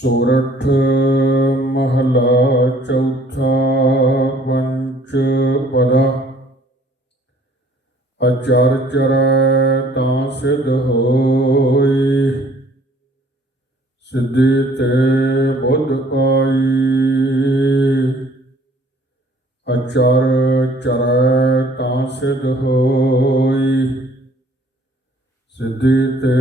ਸੋਰਠ ਮਹਲਾ ਚੌਥਾ ਪੰਚ ਪਦਾ। ਅਚਰ ਚਰੈ ਤਾਂ ਸਿਧ ਹੋਈ, ਸਿੱਧੀ ਤੇ ਬੁੱਧ ਪਾਈ। ਅਚਰ ਚਰੈ ਤਾਂ ਸਿਧ ਹੋਈ, ਸਿੱਧੀ ਤੇ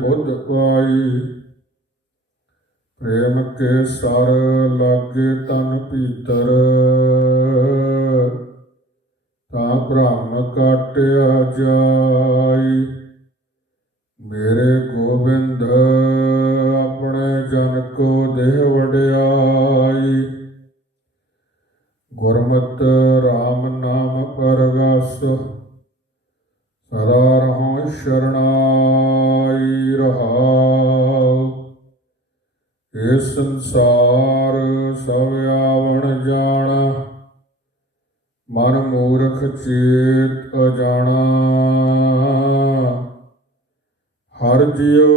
ਬੁੱਧ ਪਾਈ। ਪ੍ਰੇਮ ਕੇ ਸਰ ਲਾਗੇ ਤਨ ਭੀਤਰ। ਤਾਂ ਭ੍ਰਮ ਕਾਟਿਆ ਜਾਈ। ਮੇਰੇ ਗੋਬਿੰਦ, ਆਪਣੇ ਜਨ ਕੋ ਦੇਹ ਵਡਿਆਈ। ਗੁਰਮਤ RAM ਨਾਮ ਪਰਗਸ। ਸਦਾ ਰਹੋ ਸ਼ਰਣਾਈ ਇਹ ਸੰਸਾਰ ਸਭ ਆਵਣ ਜਾਣਾ, ਮਨ ਮੂਰਖ ਚੇਤ ਅਜਾਣਾ। ਹਰ ਜਿਉ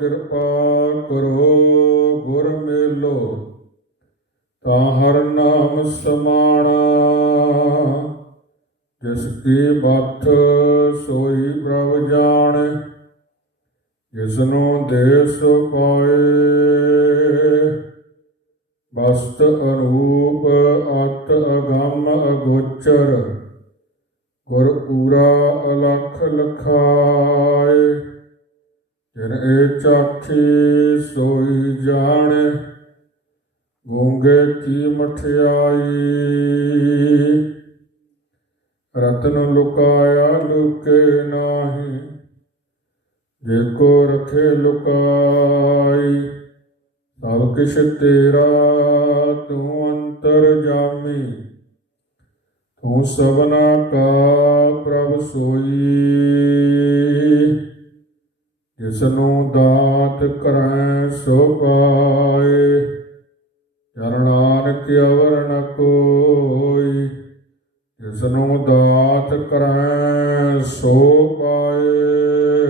ਕਿਰਪਾ ਕਰੋ, ਗੁਰ ਮੇਲੋ, ਤਾਂ ਹਰ ਨਾਮ ਸਮਾਣਾ। ਜਿਸ ਕੀ ਬਾਤ ਸੋਈ ਜਿਸਨੂੰ ਦੇਸ ਪਾਏ ਬਸਤ ਅਰੂਪ ਅਤ ਅਗੰਮ ਅਗੋਚਰ, ਗੁਰ ਪੂਰਾ ਅਲਖ ਲਖਾਏ। ਜਿਨ ਇਹ ਚਾਖੀ ਸੋਈ ਜਾਣੇ, ਗੂੰਗੇ ਕੀ ਮਠਿਆਈ ਰਤਨ ਲੁਕਾਇਆ ਲੁਕੇ ਨਾਹੀ ਜੇ ਕੋ ਰਖੇ ਲੁਕਾਈ, ਸਭ ਕਿਛ ਤੇਰਾ, ਤੂੰ ਅੰਤਰ ਜਾਮੀ। ਤੂੰ ਸਭਨਾ ਕਾ ਪ੍ਰਭ ਸੋਈ। ਜਿਸਨੂੰ ਦਾਤ ਕਰੈ ਸੋ ਪਾਏ ਚਰਨਾਨਕ ਅਵਰ ਨ ਕੋਈ। ਜਿਸਨੂੰ ਦਾਤ ਕਰੈ ਸੋ ਪਾਏ।